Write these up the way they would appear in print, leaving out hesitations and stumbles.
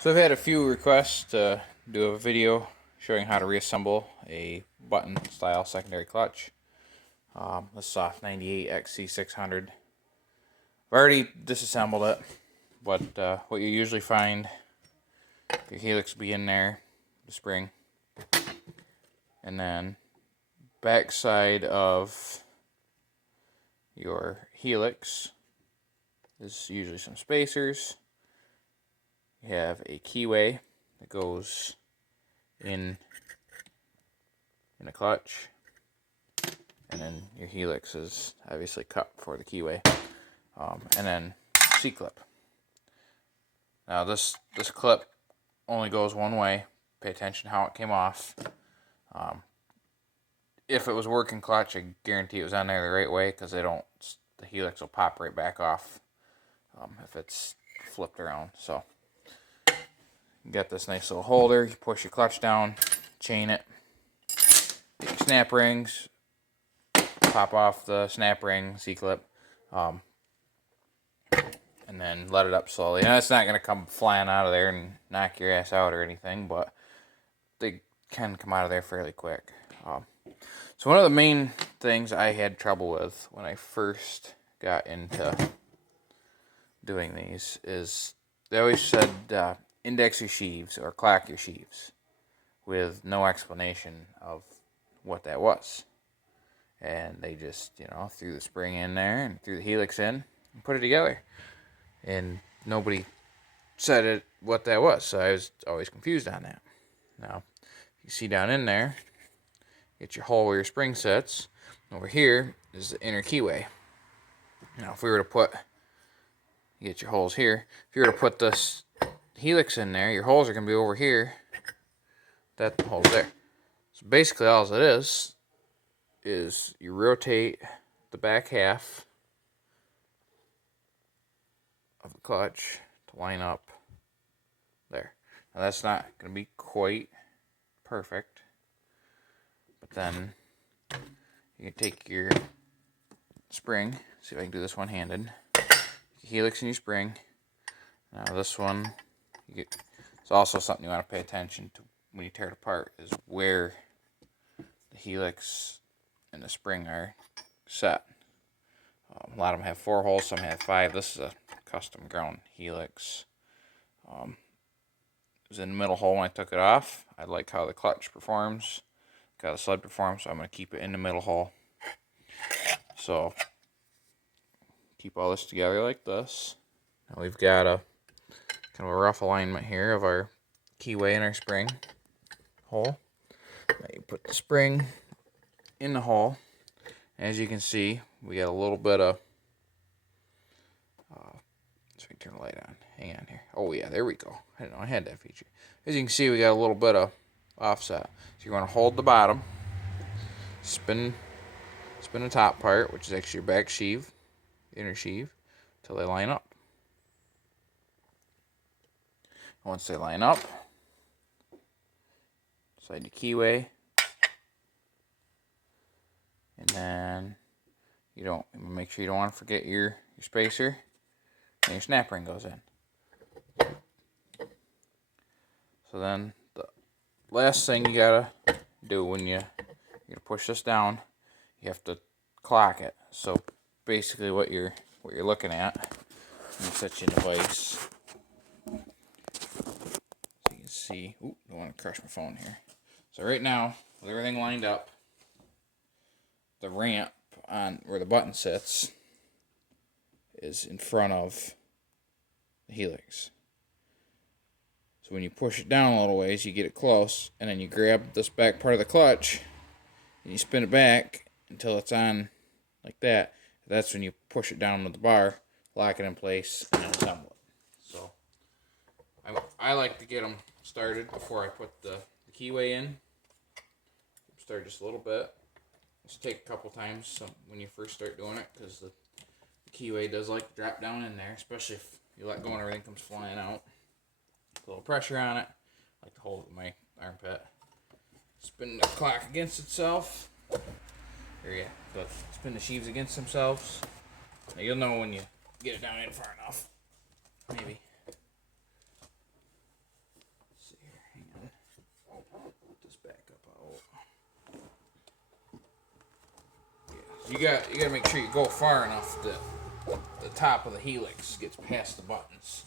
So I've had a few requests to do a video showing how to reassemble a button style secondary clutch. This soft 98 XC600. I've already disassembled it, but what you usually find, your helix will be in there, the spring, and then back side of your helix is usually some spacers. You have a keyway that goes in a clutch, and then your helix is obviously cut for the keyway, and then C-clip. Now this clip only goes one way. Pay attention how it came off. If it was working clutch, I guarantee it was on there the right way, because the helix will pop right back off if it's flipped around. So you got this nice little holder. You push your clutch down, chain it, get your snap rings, pop off the snap ring, C-clip, and then let it up slowly. And it's not going to come flying out of there and knock your ass out or anything, but they can come out of there fairly quick. So one of the main things I had trouble with when I first got into doing these is they always said index your sheaves or clack your sheaves, with no explanation of what that was. And they just, threw the spring in there and threw the helix in and put it together. And nobody said what that was, so I was always confused on that. Now, you see down in there, get your hole where your spring sits. Over here is the inner keyway. Now, if we were to you get your holes here. If you were to put this helix in there, your holes are going to be over here. That hole's there. So basically, all it is you rotate the back half of the clutch to line up there. Now, that's not going to be quite perfect, but then you can take your spring, see if I can do this one-handed, helix and your spring. Now this one, it's also something you want to pay attention to when you tear it apart, is where the helix and the spring are set. A lot of them have 4 holes, some have 5. This is a custom ground helix. It was in the middle hole when I took it off. I like how the clutch performs, how the sled performs, so I'm going to keep it in the middle hole. So keep all this together like this. Now we've got a kind of a rough alignment here of our keyway and our spring hole. Now you put the spring in the hole. As you can see, we got a little bit of so we can turn the light on. Hang on here. Oh yeah, there we go. I didn't know I had that feature. As you can see, we got a little bit of offset. So you're going to hold the bottom, spin the top part, which is actually your back sheave, inner sheave, till they line up. Once they line up, slide the keyway, and then make sure you don't want to forget your spacer, and your snap ring goes in. So then the last thing you gotta do when you're gonna push this down, you have to clock it. So basically what you're looking at, let me set you in the vise so you can see. Ooh, don't want to crush my phone here. So right now, with everything lined up, the ramp on where the button sits is in front of the helix. So when you push it down a little ways, you get it close, and then you grab this back part of the clutch, and you spin it back until it's on like that. That's when you push it down with the bar, lock it in place, and then assemble it. So I like to get them started before I put the keyway in. Start just a little bit. Just take a couple times when you first start doing it, because the keyway does like to drop down in there, especially if you let go and everything comes flying out. A little pressure on it. I like to hold it with my armpit. Spin the clock against itself. There you go. But spin the sheaves against themselves. Now you'll know when you get it down in far enough. Maybe. you gotta make sure you go far enough that the top of the helix gets past the buttons.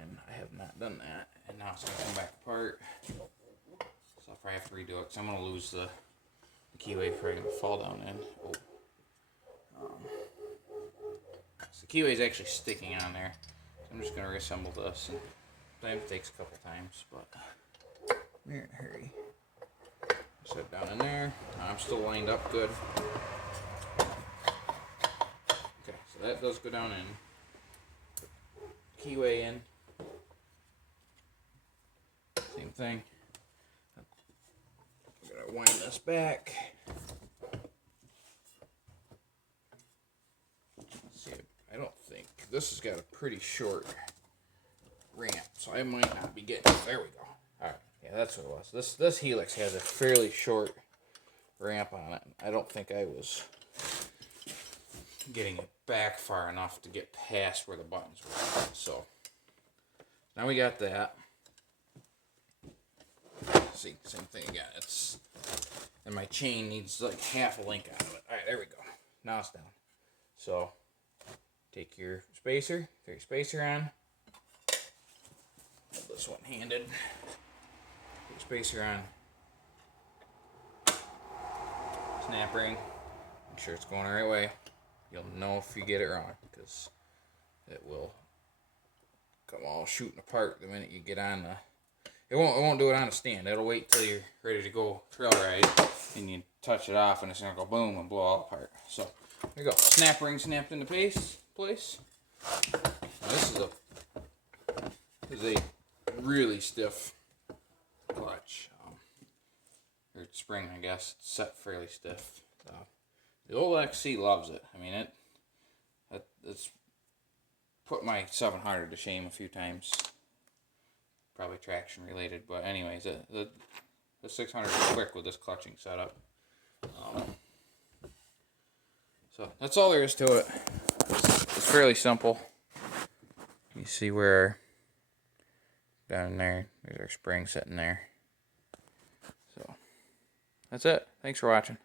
And I have not done that, and now it's gonna come back apart. So if I have to redo it, because I'm gonna lose the keyway before I gonna fall down in. Oh. So the keyway is actually sticking on there. So I'm just gonna reassemble this, and sometimes it takes a couple times, but we're in a hurry. Set it down in there. I'm still lined up good. Okay, so that does go down in. Keyway in. Same thing. I'm gonna wind this back. Let's see, I don't think this has got a pretty short ramp, so I might not be getting. There we go. All right, yeah, that's what it was. This helix has a fairly short ramp on it. I don't think I was getting it back far enough to get past where the buttons were. So now we got that. See, same thing again. And my chain needs like half a link out of it. All right, there we go. Now it's down. So take your spacer, throw your spacer on. Hold this one handed. Put your spacer on. Snap ring. Make sure it's going the right way. You'll know if you get it wrong, because it will come all shooting apart the minute you get on the. It won't do it on a stand. It'll wait till you're ready to go trail ride, and you touch it off, and it's gonna go boom and blow all apart. So there you go. Snap ring snapped into place. Now this is a really stiff clutch, or spring, I guess. It's set fairly stiff. So the old XC loves it. I mean it's put my 700 to shame a few times. Probably traction related, but anyways, the 600 is quick with this clutching setup. So that's all there is to it. It's fairly simple. You see where down there's our spring sitting there. So that's it. Thanks for watching.